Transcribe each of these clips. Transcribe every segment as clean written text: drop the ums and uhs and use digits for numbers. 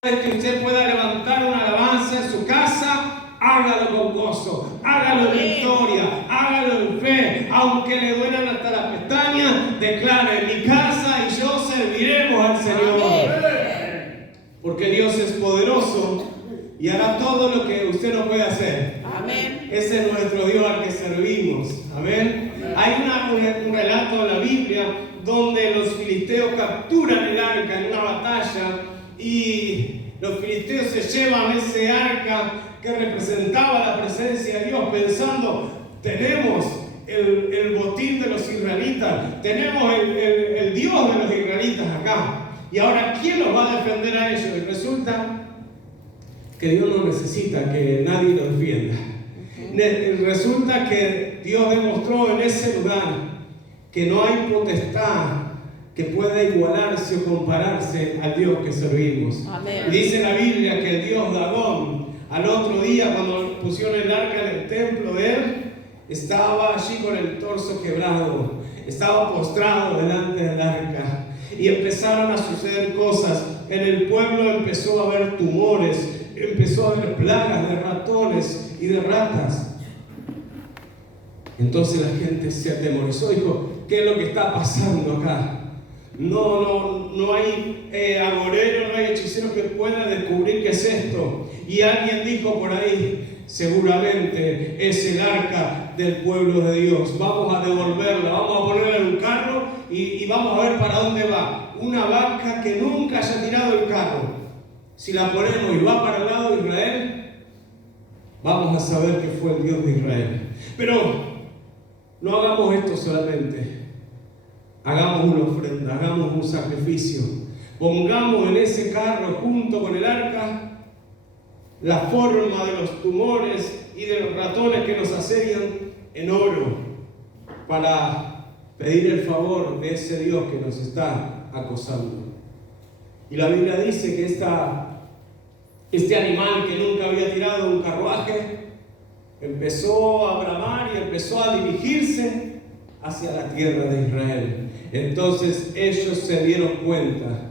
que usted pueda levantar una alabanza en su casa, hágalo con gozo, hágalo en victoria, hágalo en fe, aunque le duelan hasta las pestañas, declare: en mi casa y yo serviremos al Señor. Porque Dios es poderoso y hará todo lo que usted no puede hacer. Amén. Ese es nuestro Dios al que servimos. Amén. Hay un relato en la Biblia donde los filisteos capturan el arca en una batalla y los filisteos se llevan ese arca que representaba la presencia de Dios, pensando: tenemos el botín de los israelitas, tenemos el Dios de los israelitas acá. Y ahora, ¿quién los va a defender a ellos? Y resulta que Dios no necesita que nadie los defienda. Resulta que Dios demostró en ese lugar que no hay potestad que pueda igualarse o compararse al Dios que servimos. Amén. Y dice la Biblia que el Dios Dagón, al otro día, cuando pusieron el arca en el templo de él, estaba allí con el torso quebrado, estaba postrado delante del arca. Y empezaron a suceder cosas. En el pueblo empezó a haber tumores, empezó a haber plagas de ratones y de ratas. Entonces la gente se atemorizó y dijo: ¿qué es lo que está pasando acá? No hay agorero, no hay hechicero que pueda descubrir qué es esto. Y alguien dijo por ahí: seguramente es el arca del pueblo de Dios. Vamos a devolverla, vamos a ponerla en un carro y vamos a ver para dónde va. Una vaca que nunca haya tirado el carro, si la ponemos y va para el lado de Israel, vamos a saber que fue el Dios de Israel. Pero no hagamos esto solamente. Hagamos una ofrenda, hagamos un sacrificio. Pongamos en ese carro, junto con el arca, la forma de los tumores y de los ratones que nos asedian en oro, para pedir el favor de ese Dios que nos está acosando. Y la Biblia dice que este animal que nunca había tirado un carruaje empezó a bramar y empezó a dirigirse hacia la tierra de Israel. Entonces ellos se dieron cuenta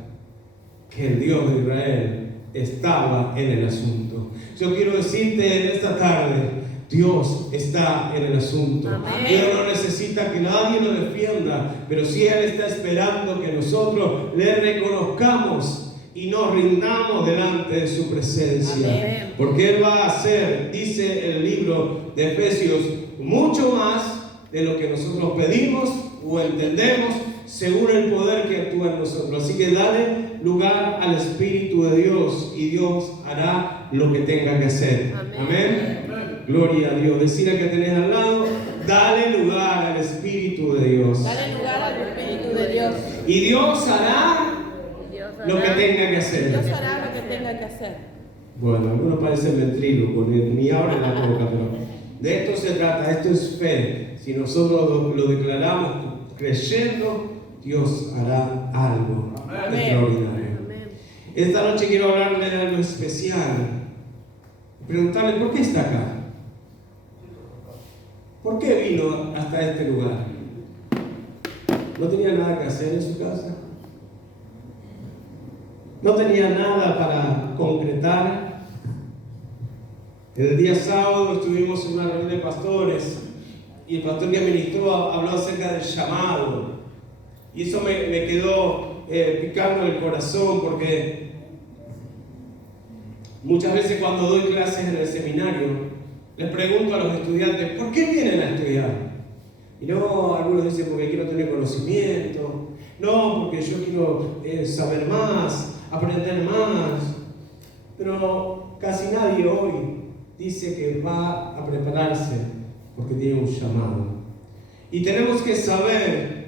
que el Dios de Israel estaba en el asunto. Yo quiero decirte en esta tarde: Dios está en el asunto. Amén. Dios no necesita que nadie lo defienda, pero sí Él está esperando que nosotros le reconozcamos y nos rindamos delante de su presencia. Amén. Porque Él va a hacer, dice el libro de Efesios, mucho más de lo que nosotros pedimos o entendemos, según el poder que actúa en nosotros. Así que dale lugar al Espíritu de Dios y Dios hará lo que tenga que hacer. Amén. Amén. Gloria a Dios. Decir al que tenés al lado: dale lugar al Espíritu de Dios. Dale lugar al Espíritu de Dios. Y Dios hará lo que tenga que hacer. Dios hará lo que tenga que hacer. Bueno, algunos parecen ventrílocos, ni abren la boca, pero de esto se trata. Esto es fe. Si nosotros lo declaramos creyendo, Dios hará algo extraordinario. Amén. Esta noche quiero hablarle de algo especial. Preguntarle: ¿por qué está acá? ¿Por qué vino hasta este lugar? ¿No tenía nada que hacer en su casa? ¿No tenía nada para concretar? El día sábado estuvimos en una reunión de pastores y el pastor que ministró habló acerca del llamado. Y eso me quedó picando en el corazón, porque muchas veces cuando doy clases en el seminario, les pregunto a los estudiantes: ¿por qué vienen a estudiar? Y no, algunos dicen: porque quiero tener conocimiento. No, porque yo quiero saber más, aprender más. Pero casi nadie hoy dice que va a prepararse porque tiene un llamado. Y tenemos que saber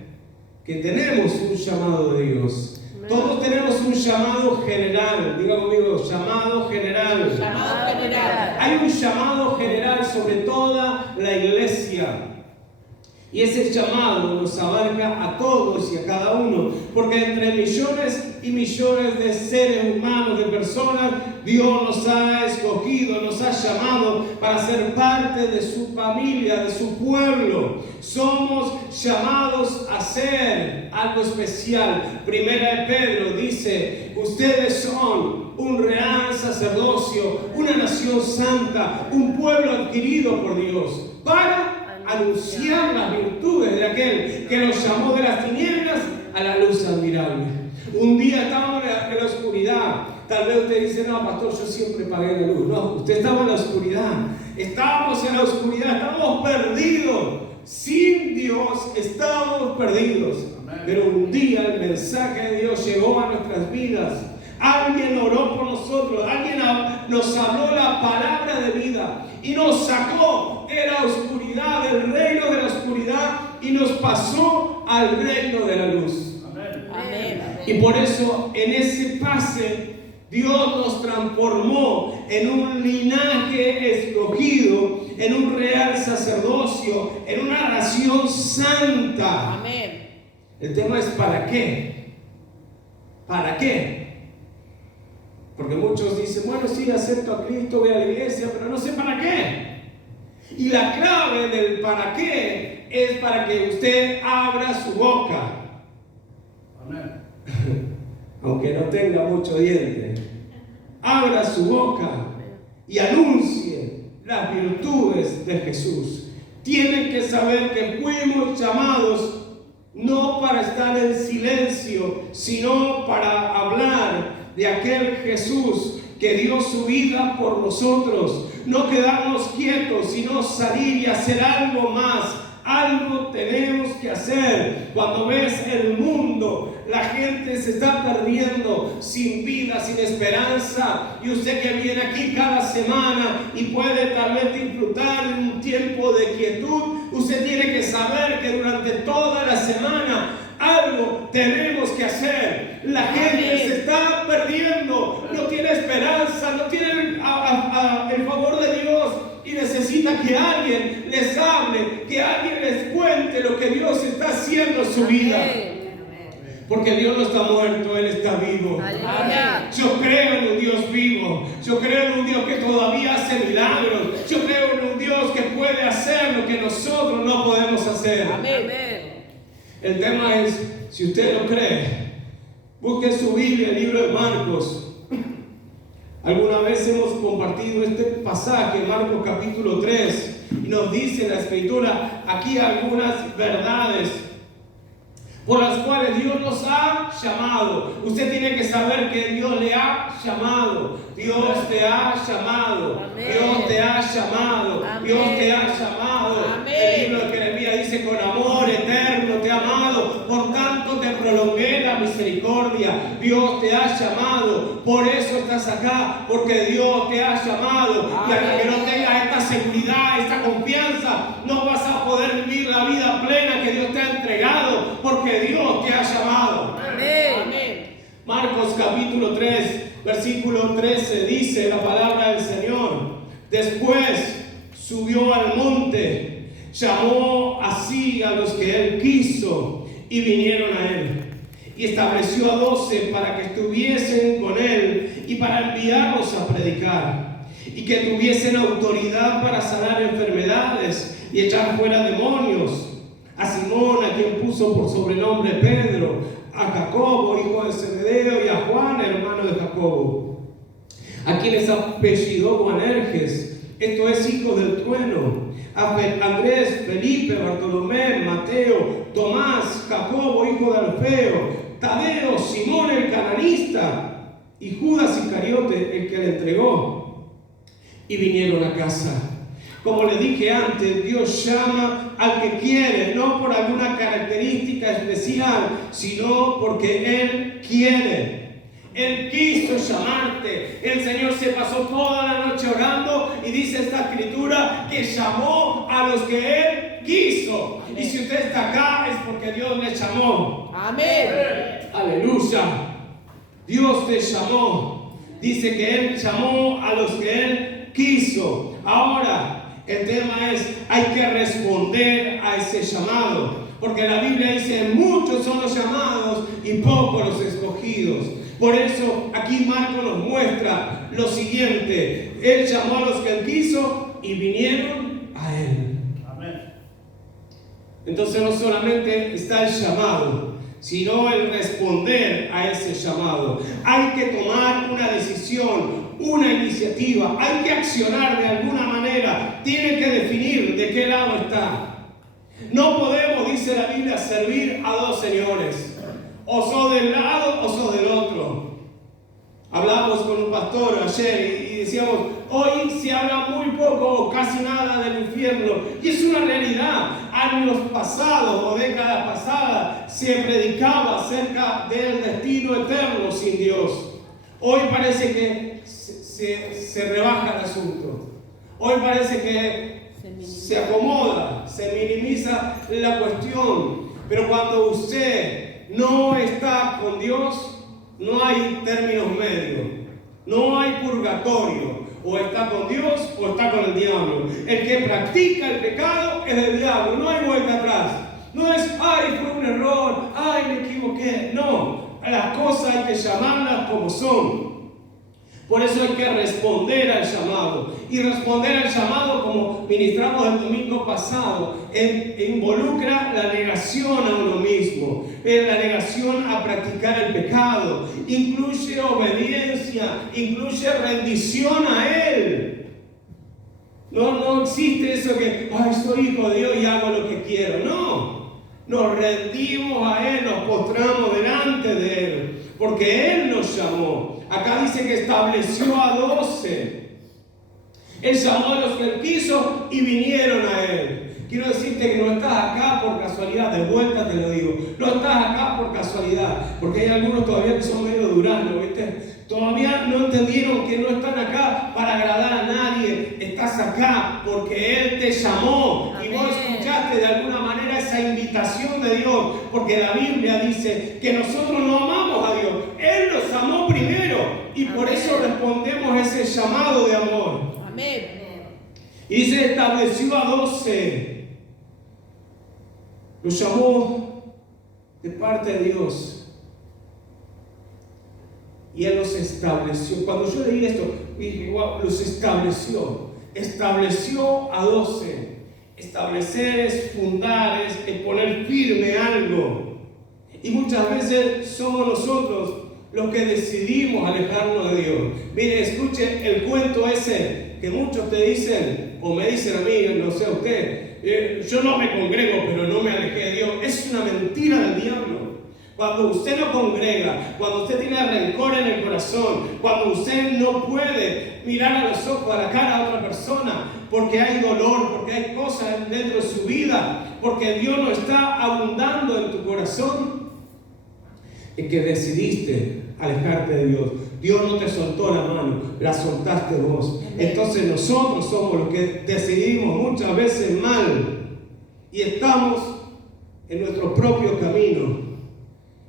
que tenemos un llamado de Dios. Todos tenemos un llamado general. Diga conmigo: llamado general. Llamado general. Hay un llamado general sobre toda la iglesia. Y ese llamado nos abarca a todos y a cada uno, porque entre millones y millones de seres humanos, de personas, Dios nos ha escogido, nos ha llamado para ser parte de su familia, de su pueblo. somos llamados a hacer algo especial. Primera de Pedro dice, ustedes son un real sacerdocio, una nación santa, un pueblo adquirido por Dios, para anunciar las virtudes de aquel que nos llamó de las tinieblas a la luz admirable. Un día estábamos en la oscuridad. Tal vez usted dice, no, pastor, yo siempre pagué la luz. No, usted estaba en la oscuridad. Estábamos en la oscuridad, estábamos perdidos. Sin Dios estábamos perdidos. Amén. Pero un día el mensaje de Dios llegó a nuestras vidas. Alguien oró por nosotros, alguien nos habló la palabra de vida y nos sacó de la oscuridad, del reino de la oscuridad, y nos pasó al reino de la luz. Amén. Amén. Y por eso en ese pase Dios nos transformó en un linaje escogido, en un real sacerdocio, en una nación santa. Amén. El tema es ¿para qué? ¿Para qué? Porque muchos dicen, bueno, sí, acepto a Cristo, voy a la iglesia, pero no sé para qué. Y la clave del para qué es para que usted abra su boca. Amén. Aunque no tenga mucho diente, abra su boca y anuncie las virtudes de Jesús. Tienen que saber que fuimos llamados no para estar en silencio, sino para hablar de aquel Jesús que dio su vida por nosotros. No quedarnos quietos, sino salir y hacer algo más. Algo tenemos que hacer. Cuando ves el mundo, la gente se está perdiendo, sin vida, sin esperanza. Y usted que viene aquí cada semana y puede tal vez disfrutar de un tiempo de quietud, usted tiene que saber que durante toda la semana algo tenemos que hacer. La gente se está perdiendo, no tiene esperanza, no tiene el favor de Dios, y necesita que alguien les hable, que alguien les cuente lo que Dios está haciendo en su vida. Porque Dios no está muerto, Él está vivo. Amén. Yo creo en un Dios vivo. Yo creo en un Dios que todavía hace milagros. Yo creo en un Dios que puede hacer lo que nosotros no podemos hacer. Amén. El tema es, si usted lo cree, busque su Biblia, el libro de Marcos. Alguna vez hemos compartido este pasaje, Marcos capítulo 3, y nos dice en la Escritura aquí algunas verdades por las cuales Dios nos ha llamado. Usted tiene que saber que Dios le ha llamado. Dios te ha llamado. Amén. Dios te ha llamado. Amén. Dios te ha llamado. Amén. El libro de Jeremías dice, con amor eterno te he amado, por tanto te prolongué la misericordia. Dios te ha llamado, por eso estás acá, porque Dios te ha llamado. Y hasta que no tengas esta seguridad, esta confianza, no vas a poder vivir la vida plena que Dios te ha entregado, porque Dios te ha llamado. Amén. Marcos capítulo 3, versículo 13 dice la palabra del Señor. Después subió al monte, llamó así a los que él quiso y vinieron a él. Y estableció a 12 para que estuviesen con él y para enviarlos a predicar. Y que tuviesen autoridad para sanar enfermedades y echar fuera demonios. A Simón, a quien puso por sobrenombre Pedro, a Jacobo, hijo de Zebedeo, y a Juan, hermano de Jacobo, a quienes apellidó Boanerges, esto es, hijos del trueno, a Andrés, Felipe, Bartolomé, Mateo, Tomás, Jacobo, hijo de Alfeo, Tadeo, Simón el cananista, y Judas Iscariote, el que le entregó. Y vinieron a casa. Como le dije antes, Dios llama al que quiere, no por alguna característica especial, sino porque Él quiere. Él quiso llamarte. El Señor se pasó toda la noche orando y dice esta escritura que llamó a los que Él quiso. Amén. Y si usted está acá es porque Dios le llamó. Amén. Aleluya. Dios te llamó. Dice que Él llamó a los que Él quiso. Ahora, el tema es, hay que responder a ese llamado. Porque la Biblia dice, muchos son los llamados y pocos los escogidos. Por eso aquí Marcos nos muestra lo siguiente. Él llamó a los que él quiso y vinieron a él. Amén. Entonces no solamente está el llamado, sino el responder a ese llamado. Hay que tomar una decisión, una iniciativa, hay que accionar de alguna manera, tiene que definir de qué lado está. No podemos, dice la Biblia, servir a dos señores. O sos del lado o sos del otro. Hablábamos con un pastor ayer y decíamos, hoy se habla muy poco o casi nada del infierno. Y es una realidad. Años pasados o décadas pasadas se predicaba acerca del destino eterno sin Dios. Hoy parece que se rebaja el asunto. Hoy parece que se acomoda, se minimiza la cuestión. Pero cuando usted no está con Dios, no hay términos medios, no hay purgatorio. O está con Dios o está con el diablo. El que practica el pecado es del diablo, no hay vuelta atrás. No es, ay, fue un error, ay, me equivoqué. No, las cosas hay que llamarlas como son. Por eso hay que responder al llamado. Y responder al llamado, como ministramos el domingo pasado, involucra la negación a uno mismo, la negación a practicar el pecado, incluye obediencia, incluye rendición a Él. No existe eso que, ay, soy hijo de Dios y hago lo que quiero. No, nos rendimos a Él, nos postramos delante de Él, porque Él nos llamó. Acá dice que estableció a 12. Él llamó a los que Él quiso y vinieron a Él. Quiero decirte que no estás acá por casualidad, de vuelta te lo digo. No estás acá por casualidad, porque hay algunos todavía que son medio duranos, ¿viste? Todavía no entendieron que no están acá para agradar a nadie. Estás acá porque Él te llamó. Amén. Y vos escuchaste de alguna manera esa invitación de Dios, porque la Biblia dice que nosotros no amamos a Dios. Él nos amó primero y por Amén. Eso respondemos a ese llamado de amor. Amén. Y se estableció a 12. Los llamó de parte de Dios. Y Él los estableció. Cuando yo leí esto, dije, wow, los estableció. Estableció a 12. Establecer es fundar, es poner firme algo. Y muchas veces somos nosotros los que decidimos alejarnos de Dios. Mire, escuche el cuento ese que muchos te dicen, o me dicen a mí, no sé a usted, yo no me congrego, pero no me alejé de Dios. Es una mentira del diablo. Cuando usted no congrega, cuando usted tiene rencor en el corazón, cuando usted no puede mirar a los ojos, a la cara a otra persona, porque hay dolor, porque hay cosas dentro de su vida, porque Dios no está abundando en tu corazón, es que decidiste alejarte de Dios. Dios no te soltó la mano, la soltaste vos. Entonces nosotros somos los que decidimos muchas veces mal y estamos en nuestro propio camino.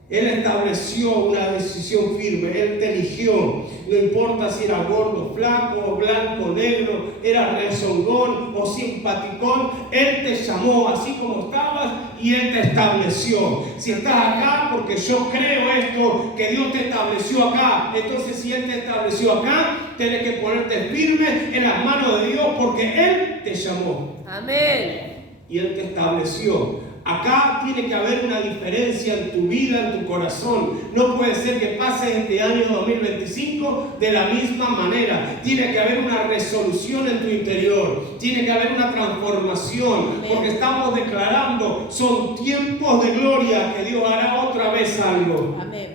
Él estableció una decisión firme, Él te eligió. No importa si era gordo, flaco, blanco, negro, era rezongón o simpaticón, Él te llamó así como estabas y Él te estableció. Si estás acá, porque yo creo esto, que Dios te estableció acá, entonces si Él te estableció acá, tienes que ponerte firme en las manos de Dios, porque Él te llamó. Amén. Y Él te estableció. Acá tiene que haber una diferencia en tu vida, en tu corazón. No puede ser que pase este año 2025 de la misma manera. Tiene que haber una resolución en tu interior. Tiene que haber una transformación. Amén. Porque estamos declarando, son tiempos de gloria que Dios hará otra vez algo. Amén.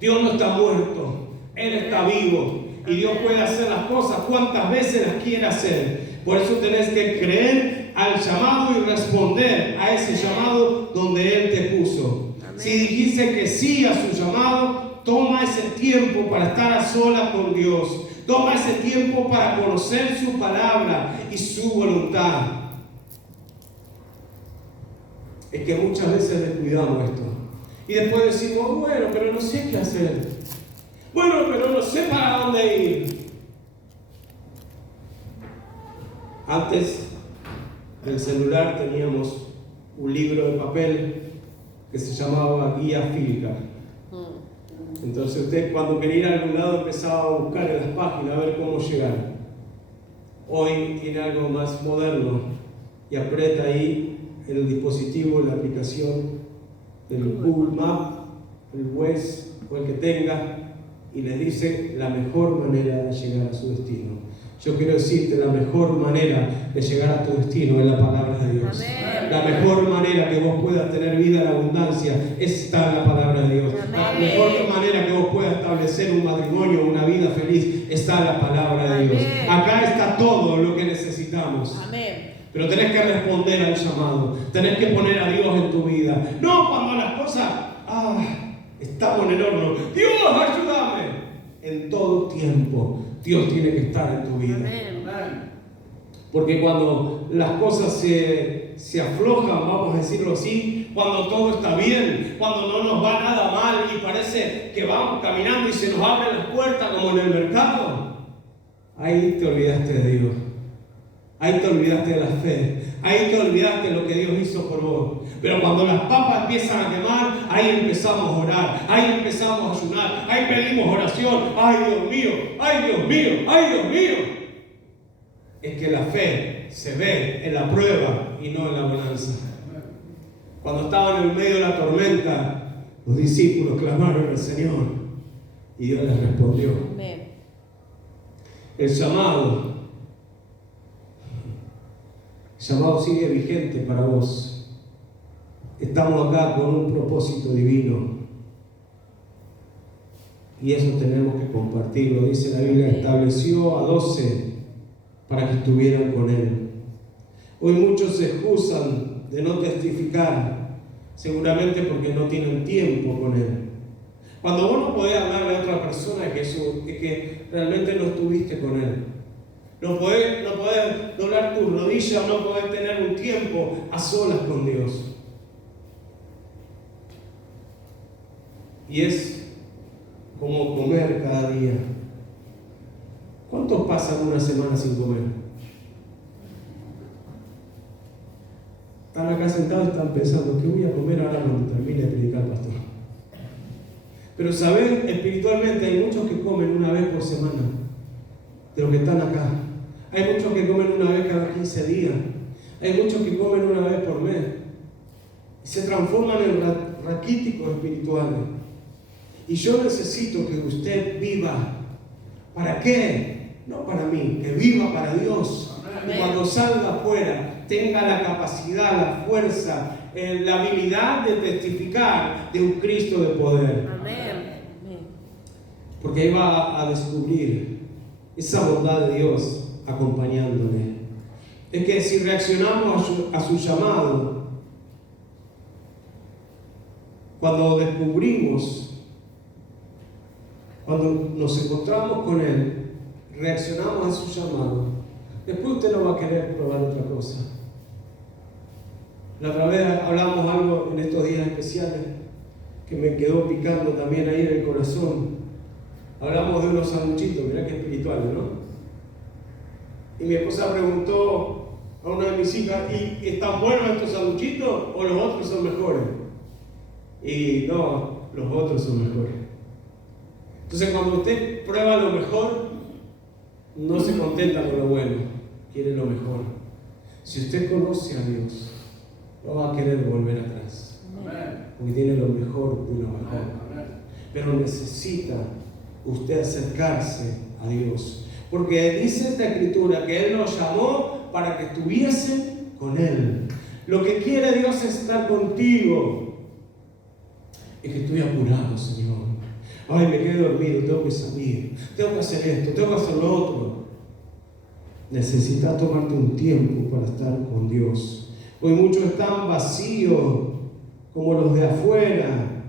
Dios no está muerto, Él está vivo. Y Dios puede hacer las cosas cuantas veces las quiera hacer. Por eso tenés que creer al llamado y responder a ese llamado donde Él te puso. Amén. Si dijiste que sí a su llamado, toma ese tiempo para estar a solas con Dios. Toma ese tiempo para conocer su palabra y su voluntad. Es que muchas veces descuidamos esto. Y después decimos, bueno, pero no sé qué hacer. Bueno, pero no sé para dónde ir. Antes del celular teníamos un libro de papel que se llamaba Guía Fílica. Entonces usted cuando quería ir a algún lado empezaba a buscar en las páginas a ver cómo llegar. Hoy tiene algo más moderno y aprieta ahí en el dispositivo, en la aplicación del Google Maps, el Waze o el que tenga, y les dice la mejor manera de llegar a su destino. Yo quiero decirte, la mejor manera de llegar a tu destino es la palabra de Dios. Amén. La mejor manera que vos puedas tener vida en abundancia está en la palabra de Dios. La Amén. mejor manera que vos puedas establecer un matrimonio, una vida feliz, está en la palabra de Dios. Amén. Acá está todo lo que necesitamos. Amén. Pero tenés que responder al llamado. Tenés que poner a Dios en tu vida. No cuando las cosas estamos en el horno. Dios, ayúdame. En todo tiempo Dios tiene que estar en tu vida. Amén. Porque cuando las cosas se aflojan, vamos a decirlo así, cuando todo está bien, cuando no nos va nada mal y parece que vamos caminando y se nos abren las puertas como en el mercado, ahí te olvidaste de Dios. Ahí te olvidaste de la fe. Ahí te olvidaste de lo que Dios hizo por vos. Pero cuando las papas empiezan a quemar, ahí empezamos a orar. Ahí empezamos a ayunar. Ahí pedimos oración. ¡Ay, Dios mío! ¡Ay, Dios mío! ¡Ay, Dios mío! Es que la fe se ve en la prueba y no en la bonanza. Cuando estaban en el medio de la tormenta, los discípulos clamaron al Señor y Dios les respondió. Amén. El llamado sigue vigente para vos. Estamos acá con un propósito divino y eso tenemos que compartirlo. Dice la Biblia, estableció a 12 para que estuvieran con Él. Hoy muchos se excusan de no testificar, seguramente porque no tienen tiempo con Él. Cuando vos no podés hablarle a otra persona es que realmente no estuviste con Él. No podés doblar tus rodillas, no podés tener un tiempo a solas con Dios. Y es como comer cada día. ¿Cuántos pasan una semana sin comer? Están acá sentados y están pensando, ¿qué voy a comer ahora cuando termine de predicar, pastor? Pero saber, espiritualmente hay muchos que comen una vez por semana, de los que están acá. Hay muchos que comen una vez cada 15 días. Hay muchos que comen una vez por mes. Y se transforman en raquíticos espirituales. Y yo necesito que usted viva. ¿Para qué? No para mí, que viva para Dios. Amén. Y cuando salga afuera, tenga la capacidad, la fuerza, la habilidad de testificar de un Cristo de poder. Amén. Porque ahí va a descubrir esa bondad de Dios acompañándole. Es que si reaccionamos a su llamado, cuando descubrimos, cuando nos encontramos con Él, reaccionamos a su llamado, después usted no va a querer probar otra cosa. La otra vez hablamos algo en estos días especiales que me quedó picando también ahí en el corazón. Hablamos de unos sanguchitos, mirá que espirituales, ¿no? Y mi esposa preguntó a una de mis hijas, ¿y están buenos estos sanguchitos o los otros son mejores? Y no, los otros son mejores. Entonces cuando usted prueba lo mejor, no se contenta con lo bueno, quiere lo mejor. Si usted conoce a Dios, no va a querer volver atrás, porque tiene lo mejor de lo mejor. Pero necesita usted acercarse a Dios. Porque dice esta escritura que Él nos llamó para que estuviesen con Él. Lo que quiere Dios es estar contigo. Es que estoy apurado, Señor. Ay, me quedé dormido, tengo que salir, tengo que hacer esto, tengo que hacer lo otro. Necesitas tomarte un tiempo para estar con Dios. Hoy muchos están vacíos, como los de afuera,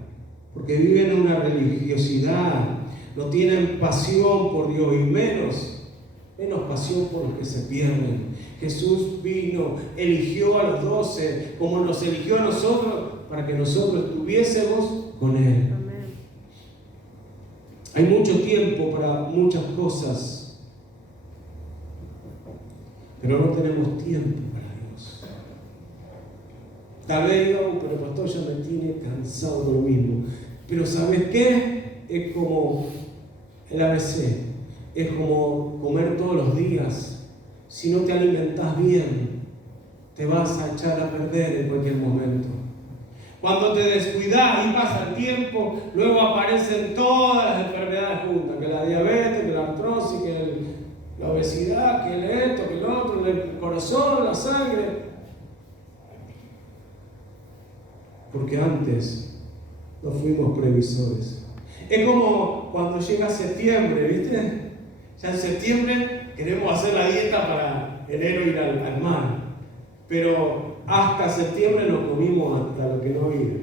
porque viven en una religiosidad. No tienen pasión por Dios y menos pasión por los que se pierden. Jesús vino, eligió a los 12 como nos eligió a nosotros para que nosotros estuviésemos con Él. Amén. Hay mucho tiempo para muchas cosas, pero no tenemos tiempo para Dios. Tal vez digo, pero pastor, ya me tiene cansado de lo mismo. Pero ¿sabes qué? Es como el ABC, es como comer todos los días. Si no te alimentas bien, te vas a echar a perder en cualquier momento. Cuando te descuidas y pasa el tiempo, luego aparecen todas las enfermedades juntas, que la diabetes, que la artrosis, que la obesidad, que esto, que el otro, el corazón, la sangre. Porque antes no fuimos previsores. Es como cuando llega septiembre, ¿viste? Ya en septiembre queremos hacer la dieta para enero ir al mar. Pero hasta septiembre nos comimos hasta lo que no había.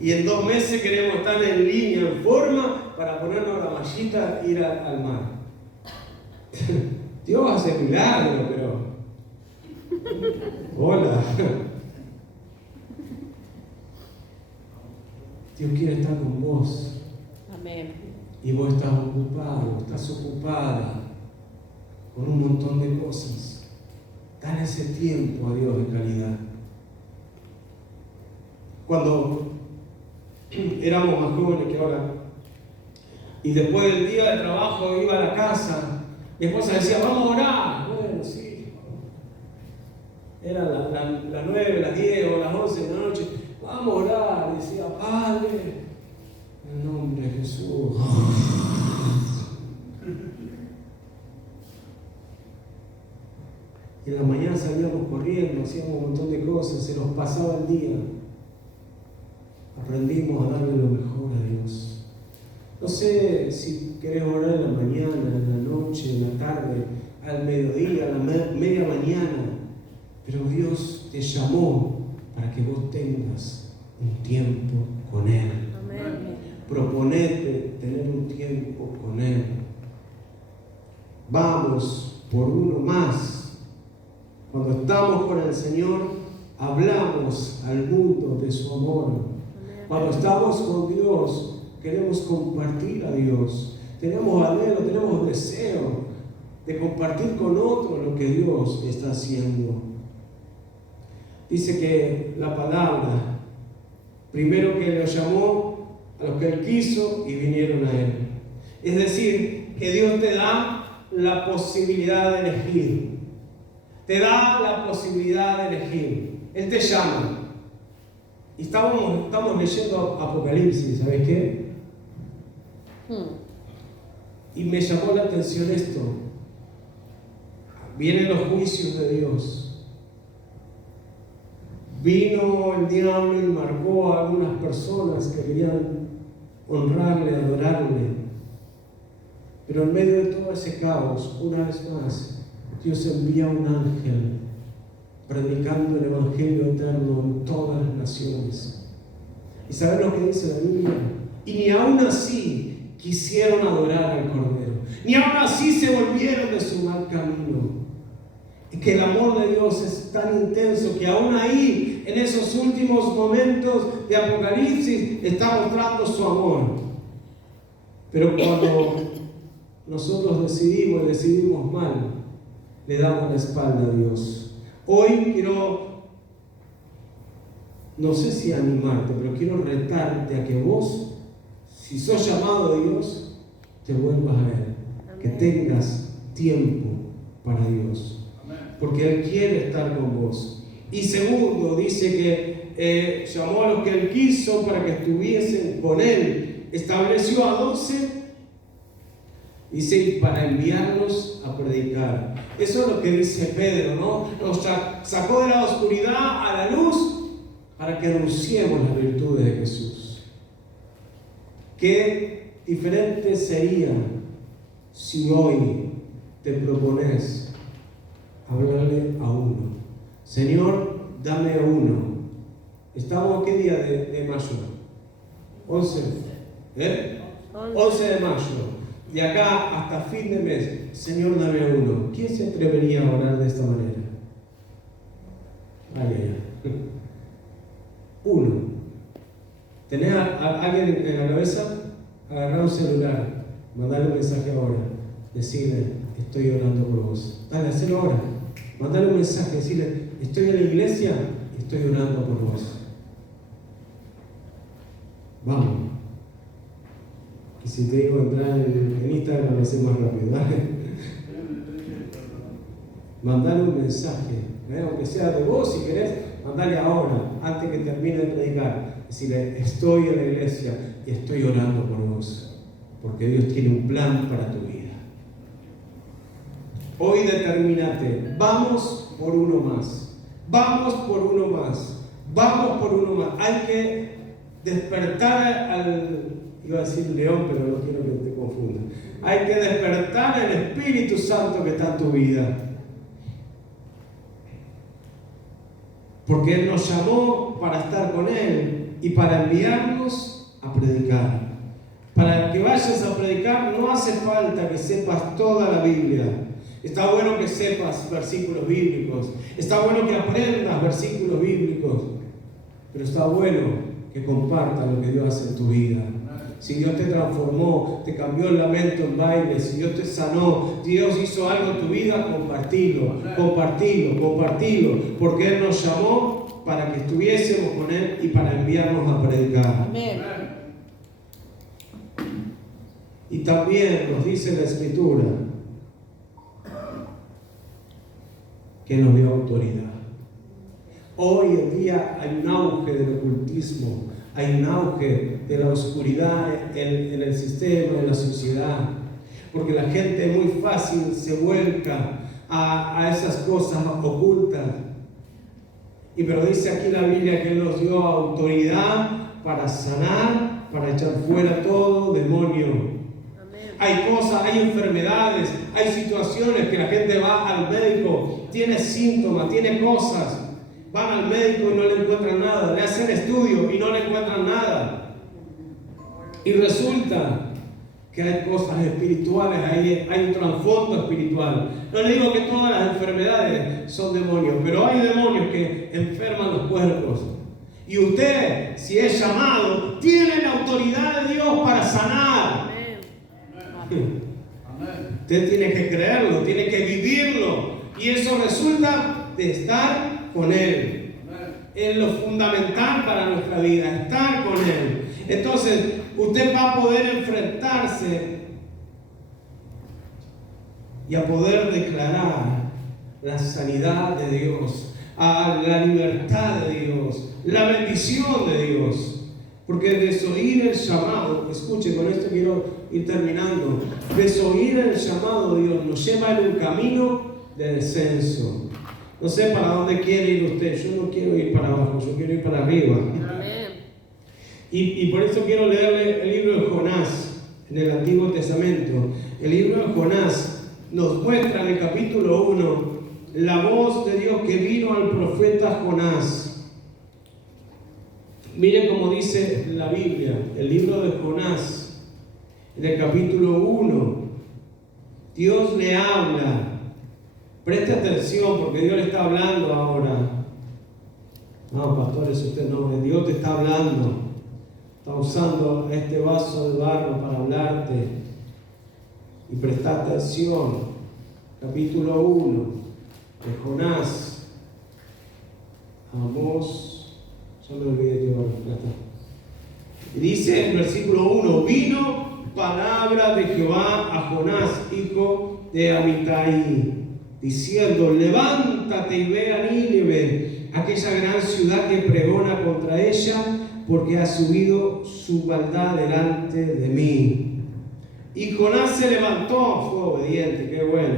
Y en 2 meses queremos estar en línea, en forma, para ponernos la mallita e ir al mar. Dios hace milagros, pero... Hola. Dios quiere estar con vos. Amén. Y vos estás ocupado, estás ocupada con un montón de cosas. Dale ese tiempo a Dios de calidad. Cuando éramos más jóvenes que ahora, y después del día de trabajo iba a la casa, mi esposa decía, vamos a orar. Bueno, sí. Era las 9, las 10 o las 11 de la noche. Vamos a orar. Decía, Padre, en el nombre de Jesús. Y en la mañana salíamos corriendo, hacíamos un montón de cosas, se nos pasaba el día. Aprendimos a darle lo mejor a Dios. No sé si querés orar en la mañana, en la noche, en la tarde, al mediodía, a la media mañana, pero Dios te llamó para que vos tengas un tiempo con Él. Amén. Proponete tener un tiempo con Él. Vamos por uno más. Cuando estamos con el Señor, hablamos al mundo de su amor. Cuando estamos con Dios, queremos compartir a Dios. Tenemos anhelo, tenemos deseo de compartir con otros lo que Dios está haciendo. Dice que la palabra, primero que lo llamó a los que Él quiso y vinieron a Él. Es decir, que Dios te da la posibilidad de elegir. Te da la posibilidad de elegir. Él te llama. Y estamos leyendo Apocalipsis, ¿sabes qué? Y me llamó la atención esto. Vienen los juicios de Dios. Vino el diablo y marcó a algunas personas que querían honrarle, adorarle. Pero en medio de todo ese caos, una vez más, Dios envía un ángel predicando el Evangelio eterno en todas las naciones. ¿Y saben lo que dice la Biblia? Y ni aún así quisieron adorar al Cordero. Ni aún así se volvieron de su mal camino. Es que el amor de Dios es tan intenso que aún ahí, en esos últimos momentos de Apocalipsis, está mostrando su amor. Pero cuando nosotros decidimos mal, le damos la espalda a Dios. Hoy quiero, no sé si animarte, pero quiero retarte a que vos, si sos llamado de Dios, te vuelvas a Él. Amén. Que tengas tiempo para Dios. Amén. Porque Él quiere estar con vos. Y segundo, dice que llamó a los que Él quiso para que estuviesen con Él. Estableció a 12. Dice, para enviarlos a predicar. Eso es lo que dice Pedro, ¿no? Nos sacó de la oscuridad a la luz para que anunciemos las virtudes de Jesús. Qué diferente sería si hoy te propones hablarle a uno. Señor, dame a uno. ¿Estamos qué día de mayo? 11. 11 de mayo. De acá hasta fin de mes, Señor, dame a uno. ¿Quién se atrevería a orar de esta manera? Ay. Uno. ¿Tenés a alguien en la cabeza? Agarrar un celular, mandarle un mensaje ahora, decirle, estoy orando por vos. Dale, hacelo ahora. Mandale un mensaje, decirle, estoy en la iglesia y estoy orando por vos. Vamos. Y si te digo entrar en Instagram, lo haces más rápido, ¿vale? mandale un mensaje, aunque sea de vos si querés, mandale ahora, antes que termine de predicar. Decirle, estoy en la iglesia y estoy orando por vos, porque Dios tiene un plan para tu vida. Hoy determinate, vamos por uno más, vamos por uno más, vamos por uno más. Hay que despertar iba a decir león, pero no quiero que te confundas. Hay que despertar el Espíritu Santo que está en tu vida. Porque Él nos llamó para estar con Él y para enviarnos a predicar. Para que vayas a predicar no hace falta que sepas toda la Biblia. Está bueno que sepas versículos bíblicos. Está bueno que aprendas versículos bíblicos. Pero está bueno que compartas lo que Dios hace en tu vida. Si Dios te transformó, te cambió el lamento en baile, si Dios te sanó, Dios hizo algo en tu vida, compartilo, porque Él nos llamó para que estuviésemos con Él y para enviarnos a predicar. Amén. Y también nos dice la Escritura que nos dio autoridad. Hoy en día hay un auge del ocultismo, hay un auge de la oscuridad en el sistema, en la sociedad, porque la gente muy fácil se vuelca a esas cosas ocultas. Pero dice aquí la Biblia que Él nos dio autoridad para sanar, para echar fuera todo demonio. Hay cosas, hay enfermedades, hay situaciones que la gente va al médico, tiene síntomas, tiene cosas. Van al médico y no le encuentran nada, le hacen estudio y no le encuentran nada. Y resulta que hay cosas espirituales, hay un trasfondo espiritual. No le digo que todas las enfermedades son demonios, pero hay demonios que enferman los cuerpos. Y usted, si es llamado, tiene la autoridad de Dios para sanar. Usted tiene que creerlo, tiene que vivirlo. Y eso resulta de estar con Él. Es lo fundamental para nuestra vida, estar con Él. Entonces, usted va a poder enfrentarse y a poder declarar la sanidad de Dios, a la libertad de Dios, la bendición de Dios. Porque desoír el llamado, escuche, con esto quiero ir terminando, desoír el llamado de Dios nos lleva en un camino de descenso. No sé para dónde quiere ir usted. Yo no quiero ir para abajo, yo quiero ir para arriba. Amén. Y por eso quiero leerle el libro de Jonás en el Antiguo Testamento. El libro de Jonás nos muestra en el capítulo 1 la voz de Dios que vino al profeta Jonás. Mire cómo dice la Biblia, el libro de Jonás, en el capítulo 1. Dios le habla. Preste atención porque Dios le está hablando ahora. No, pastores, usted no, Dios te está hablando. Está usando este vaso de barro para hablarte. Y presta atención. Capítulo 1 de Jonás. Amós. Ya me olvidé llevar la plata. Y dice en versículo 1: vino palabra de Jehová a Jonás, hijo de Amitai, diciendo: levántate y ve a Nínive, aquella gran ciudad que pregona contra ella, porque ha subido su maldad delante de mí. Y Jonás se levantó, fue obediente, qué bueno.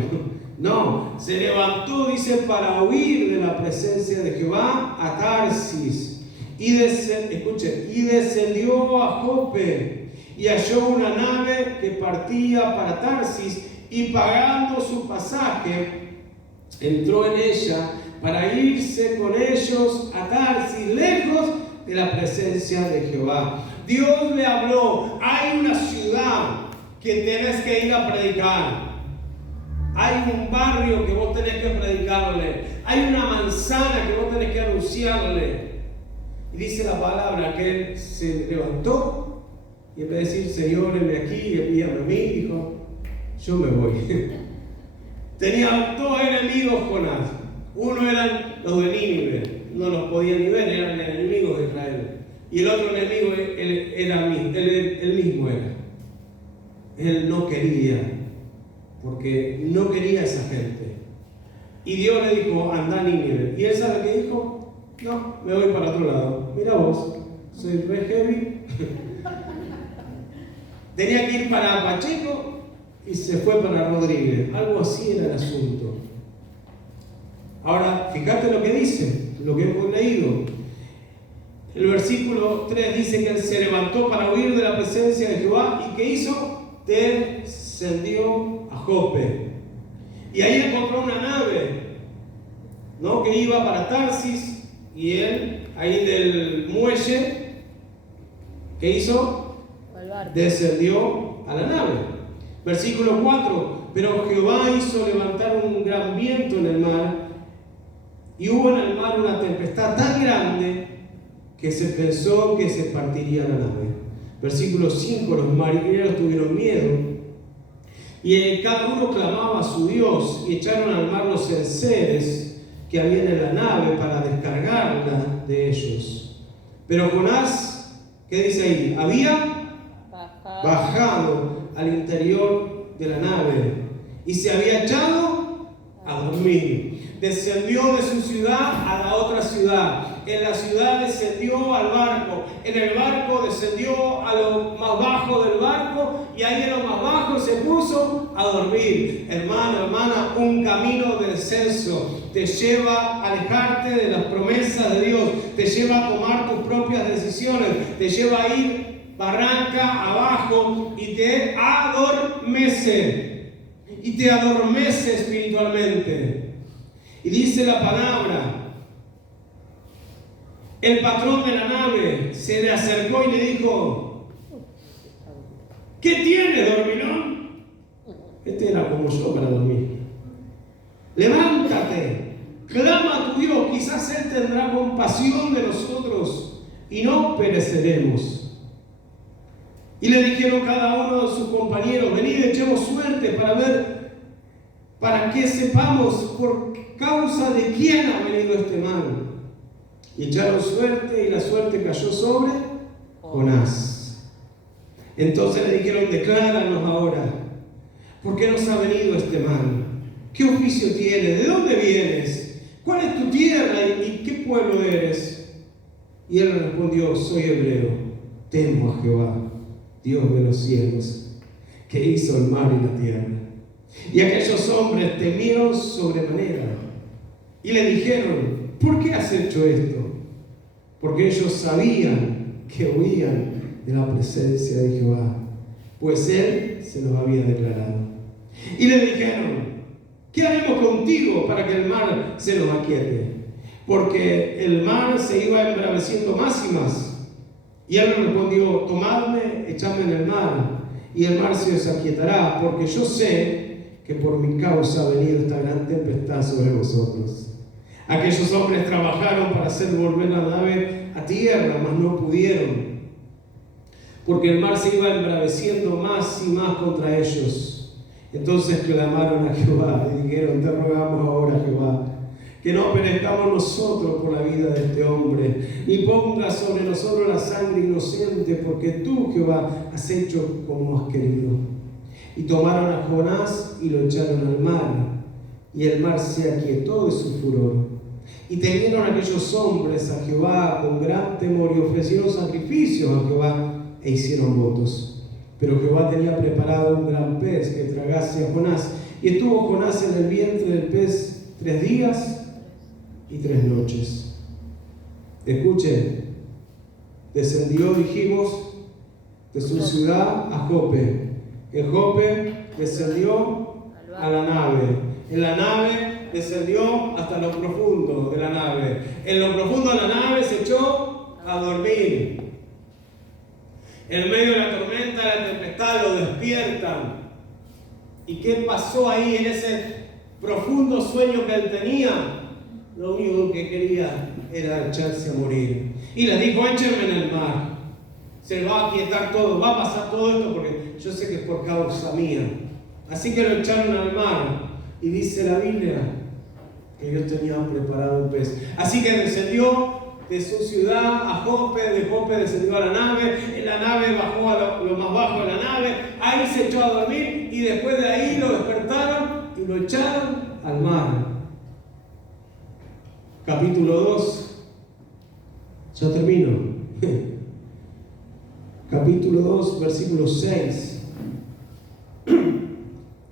No, se levantó, dice, para huir de la presencia de Jehová a Tarsis. Y descendió a Jope y halló una nave que partía para Tarsis, y pagando su pasaje, entró en ella para irse con ellos a Tarsis, lejos de la presencia de Jehová. Dios le habló: hay una ciudad que tienes que ir a predicar. Hay un barrio que vos tenés que predicarle. Hay una manzana que vos tenés que anunciarle. Y dice la palabra que él se levantó y en vez de decir: Señor, heme aquí, envíame a mí, dijo: yo me voy. Tenía dos enemigos Jonás. Uno eran los de Nínive, no los podían ni ver, eran enemigos de Israel. Y el otro enemigo era él mismo era. Él no quería, porque no quería a esa gente. Y Dios le dijo, anda a Nínive. ¿Y él sabe qué dijo? No, me voy para otro lado. Mira vos, soy re heavy. Tenía que ir para Pacheco y se fue para Rodríguez. Algo así era el asunto. Ahora, fíjate lo que dice, lo que hemos leído. El versículo 3 dice que él se levantó para huir de la presencia de Jehová. ¿Y qué hizo? Descendió a Jope. Y ahí encontró una nave, ¿no?, que iba para Tarsis. Y él, ahí del muelle, ¿qué hizo? Descendió a la nave. Versículo 4. Pero Jehová hizo levantar un gran viento en el mar, y hubo en el mar una tempestad tan grande que se pensó que se partiría la nave. Versículo 5. Los marineros tuvieron miedo, y cada uno clamaba a su Dios, y echaron al mar los enseres que había en la nave para descargarla de ellos. Pero Jonás, ¿qué dice ahí? Había bajado al interior de la nave y se había echado a dormir. Descendió de su ciudad a la otra ciudad. En la ciudad descendió al barco. En el barco descendió a lo más bajo del barco, y ahí en lo más bajo se puso a dormir. Hermano, hermana, un camino de descenso te lleva a alejarte de las promesas de Dios, te lleva a tomar tus propias decisiones, te lleva a ir barranca abajo y te adormece. Y te adormece espiritualmente. Y dice la palabra, el patrón de la nave se le acercó y le dijo, ¿qué tienes, dormilón? Este era como yo para dormir. Levántate, clama a tu Dios, quizás Él tendrá compasión de nosotros y no pereceremos. Y le dijeron cada uno de sus compañeros, venid, echemos suerte para ver, para que sepamos por causa de quién ha venido este mal. Y echaron suerte, y la suerte cayó sobre Jonás. Entonces le dijeron, decláranos ahora, ¿por qué nos ha venido este mal? ¿Qué oficio tienes? ¿De dónde vienes? ¿Cuál es tu tierra y qué pueblo eres? Y él respondió, soy hebreo, temo a Jehová, Dios de los cielos, que hizo el mar y la tierra. Y aquellos hombres temieron sobremanera y le dijeron, ¿por qué has hecho esto? Porque ellos sabían que huían de la presencia de Jehová, pues Él se los había declarado. Y le dijeron, ¿qué haremos contigo para que el mar se nos aquiete? Porque el mar se iba embraveciendo más y más. Y él respondió, tomadme, echadme en el mar, y el mar se os aquietará, porque yo sé que por mi causa ha venido esta gran tempestad sobre vosotros. Aquellos hombres trabajaron para hacer volver la nave a tierra, mas no pudieron, porque el mar se iba embraveciendo más y más contra ellos. Entonces clamaron a Jehová y dijeron, te rogamos ahora, Jehová, que no perezcamos nosotros por la vida de este hombre, ni pongas sobre nosotros la sangre inocente, porque tú, Jehová, has hecho como has querido. Y tomaron a Jonás y lo echaron al mar, y el mar se aquietó de su furor. Y temieron aquellos hombres a Jehová con gran temor, y ofrecieron sacrificios a Jehová e hicieron votos. Pero Jehová tenía preparado un gran pez que tragase a Jonás, y estuvo Jonás en el vientre del pez 3 días y 3 noches. Escuchen, descendió, dijimos, de su ciudad a Jope. En Jope descendió a la nave. En la nave descendió hasta lo profundo de la nave. En lo profundo de la nave se echó a dormir. En medio de la tormenta, de la tempestad, lo despiertan. ¿Y qué pasó ahí en ese profundo sueño que él tenía? Lo único que quería era echarse a morir. Y les dijo, échenme en el mar. Se va a aquietar todo, va a pasar todo esto porque yo sé que es por causa mía. Así que lo echaron al mar. Y dice la Biblia que ellos tenían preparado un pez. Así que descendió de su ciudad a Jope, de Jope descendió a la nave, en la nave bajó a lo más bajo de la nave, ahí se echó a dormir y después de ahí lo despertaron y lo echaron al mar. capítulo 2. Ya termino. Capítulo 2, versículo 6.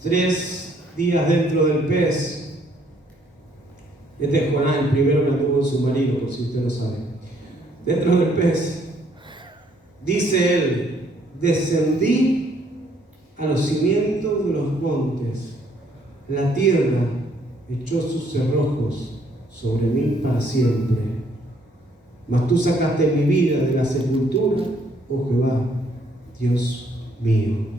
3 días dentro del pez. Este es Jonás, el primero que anduvo en submarino, por si usted lo sabe. Dentro del pez, dice él: descendí a los cimientos de los montes, la tierra echó sus cerrojos sobre mí para siempre. Mas tú sacaste mi vida de la sepultura, oh Jehová, Dios mío.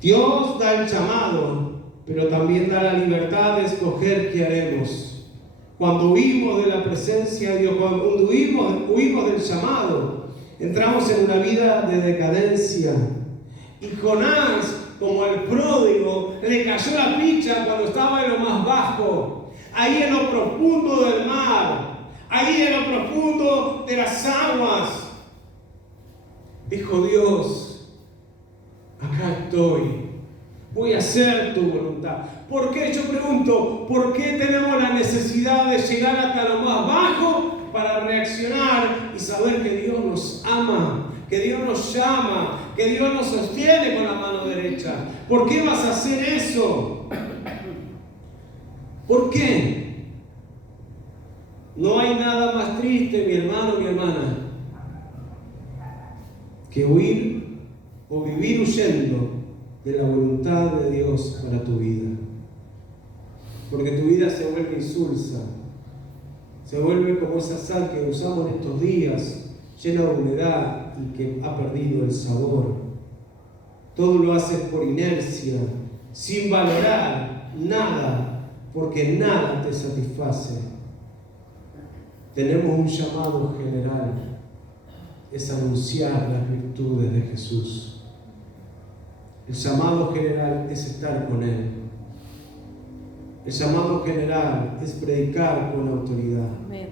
Dios da el llamado, pero también da la libertad de escoger qué haremos. Cuando huimos de la presencia de Dios, cuando huimos del llamado, entramos en una vida de decadencia. Y Jonás, como el pródigo, le cayó la picha cuando estaba en lo más bajo, ahí en lo profundo del mar, ahí en lo profundo de las aguas. Dijo Dios: acá estoy, voy a hacer tu voluntad. ¿Por qué? Yo pregunto, ¿por qué tenemos la necesidad de llegar hasta lo más bajo para reaccionar y saber que Dios nos ama, que Dios nos llama, que Dios nos sostiene con la mano derecha? ¿Por qué vas a hacer eso? ¿Por qué? No hay nada más triste, mi hermano, mi hermana, que huir o vivir huyendo de la voluntad de Dios para tu vida. Porque tu vida se vuelve insulsa, se vuelve como esa sal que usamos en estos días, llena de humedad y que ha perdido el sabor. Todo lo haces por inercia, sin valorar nada, porque nada te satisface. Tenemos un llamado general, es anunciar las virtudes de Jesús. El llamado general es estar con Él. El llamado general es predicar con autoridad. Amén.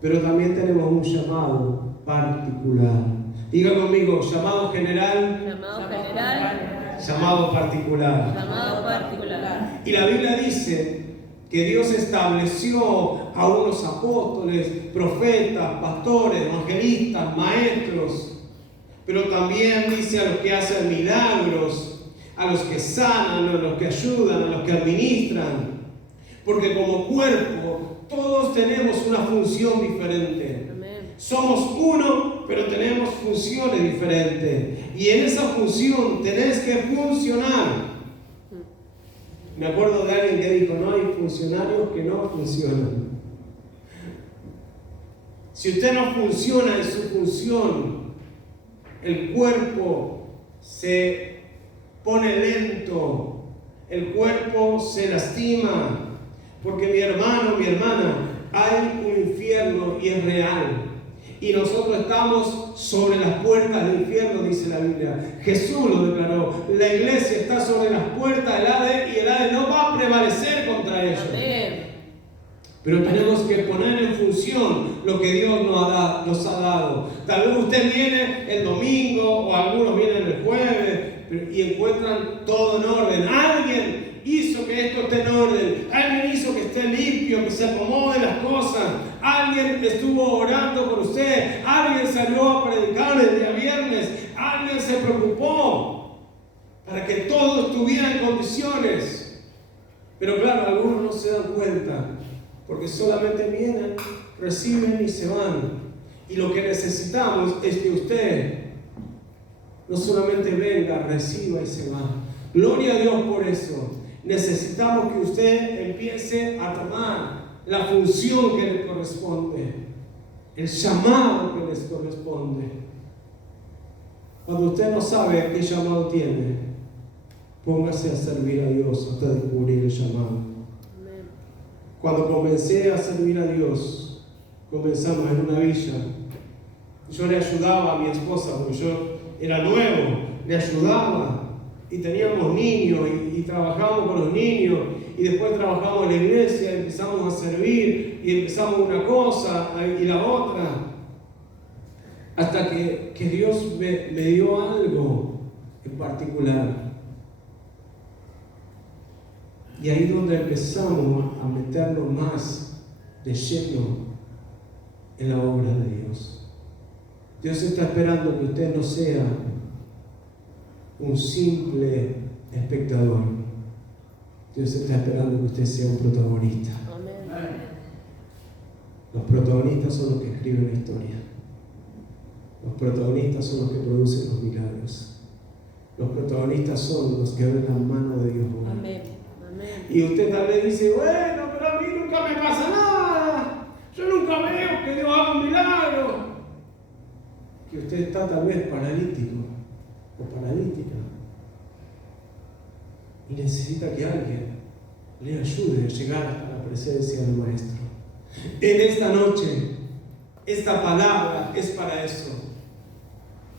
Pero también tenemos un llamado particular. Diga conmigo: llamado general, Llamado general, llamado particular. llamado particular. Y la Biblia dice que Dios estableció a unos apóstoles, profetas, pastores, evangelistas, maestros, pero también dice a los que hacen milagros, a los que sanan, a los que ayudan, a los que administran. Porque como cuerpo todos tenemos una función diferente. Amén. Somos uno, pero tenemos funciones diferentes. Y en esa función tenés que funcionar. Me acuerdo de alguien que dijo: no hay funcionarios que no funcionan. Si usted no funciona en su función, el cuerpo se pone lento, el cuerpo se lastima. Porque mi hermano, mi hermana, hay un infierno y es real. Y nosotros estamos sobre las puertas del infierno, dice la Biblia. Jesús lo declaró. La iglesia está sobre las puertas del Hades y el Hades no va a prevalecer contra ellos. Amén. Pero tenemos que poner en función lo que Dios nos ha dado. Tal vez usted viene el domingo o algunos vienen el jueves y encuentran todo en orden. Alguien hizo que esto esté en orden. Alguien hizo que esté limpio, que se acomoden las cosas. Alguien estuvo orando por usted. Alguien salió a predicar el día viernes. Alguien se preocupó para que todo estuviera en condiciones. Pero claro, algunos no se dan cuenta, porque solamente vienen, reciben y se van. Y lo que necesitamos es que usted no solamente venga, reciba y se va. Gloria a Dios por eso. Necesitamos que usted empiece a tomar la función que le corresponde, el llamado que les corresponde. Cuando usted no sabe qué llamado tiene, póngase a servir a Dios hasta descubrir el llamado. Amén. Cuando comencé a servir a Dios, comenzamos en una villa. Yo le ayudaba a mi esposa, porque yo era nuevo, le ayudaba. Y teníamos niños y trabajábamos con los niños. Y después trabajamos en la iglesia, empezamos a servir y empezamos una cosa y la otra. Hasta que Dios me dio algo en particular. Y ahí es donde empezamos a meternos más de lleno en la obra de Dios. Dios está esperando que usted no sea un simple espectador. Dios está esperando que usted sea un protagonista. Amén. Los protagonistas son los que escriben la historia. Los protagonistas son los que producen los milagros. Los protagonistas son los que ven la mano de Dios. Amén. Amén. Y usted tal vez dice, bueno, pero a mí nunca me pasa nada. Yo nunca veo que Dios haga un milagro. Que usted está tal vez paralítico o paralítica. Y necesita que alguien le ayude a llegar hasta la presencia del Maestro. En esta noche, esta palabra es para eso.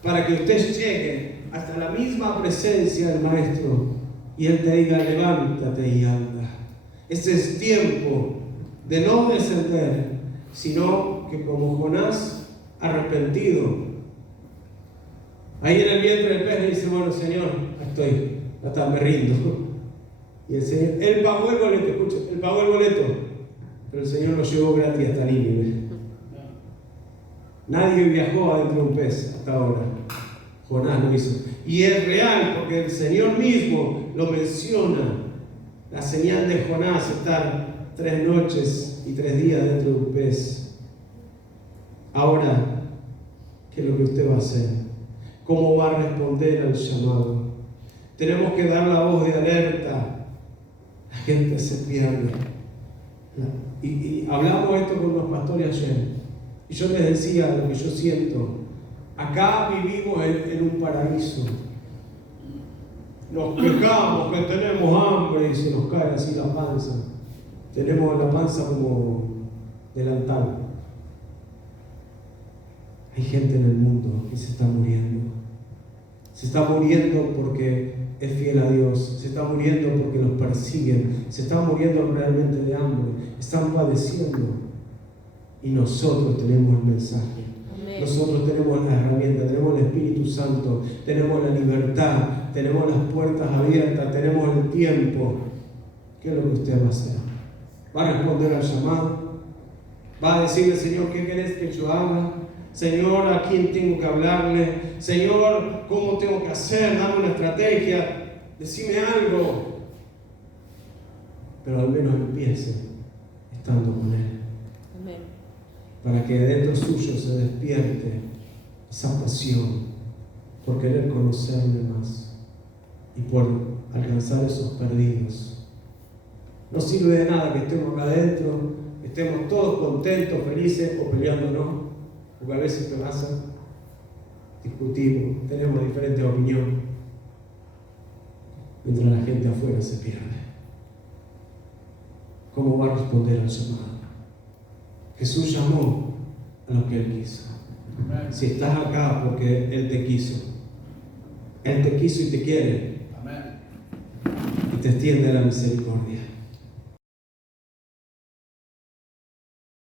Para que usted llegue hasta la misma presencia del Maestro y Él te diga, levántate y anda. Este es tiempo de no descender, sino que como Jonás arrepentido, ahí en el vientre del pez le dice, bueno Señor, estoy, hasta me rindo. Y el Señor, Él pagó el boleto, escucha, Él pagó el boleto, pero el Señor lo llevó gratis hasta Nínive. Nadie viajó adentro de un pez hasta ahora. Jonás lo hizo. Y es real porque el Señor mismo lo menciona. La señal de Jonás, estar 3 noches y 3 días dentro de un pez. Ahora, ¿qué es lo que usted va a hacer? ¿Cómo va a responder al llamado? Tenemos que dar la voz de alerta. La gente se pierde. Y hablamos esto con los pastores ayer. Y yo les decía lo que yo siento. Acá vivimos en un paraíso. Nos quejamos que tenemos hambre y se nos cae así la panza. Tenemos la panza como delantal. Hay gente en el mundo que se está muriendo. Se está muriendo porque es fiel a Dios. Se está muriendo porque los persiguen. Se está muriendo realmente de hambre. Están padeciendo. Y nosotros tenemos el mensaje. Amén. Nosotros tenemos las herramientas, tenemos el Espíritu Santo, tenemos la libertad, tenemos las puertas abiertas, tenemos el tiempo. ¿Qué es lo que usted va a hacer? ¿Va a responder al llamado? ¿Va a decirle, Señor, qué querés que yo haga? Señor, ¿a quién tengo que hablarle? Señor, ¿cómo tengo que hacer? Dame una estrategia, decime algo. Pero al menos empiece estando con Él. Amén. Para que dentro suyo se despierte esa pasión por querer conocerle más y por alcanzar esos perdidos. No sirve de nada que estemos acá adentro, estemos todos contentos, felices o peleándonos, porque a veces ¿qué pasa? Discutimos, tenemos diferentes opiniones, mientras la gente afuera se pierde. ¿Cómo va a responder al llamado? Jesús llamó a lo que Él quiso. Si estás acá porque Él te quiso. Él te quiso y te quiere. Y te extiende la misericordia.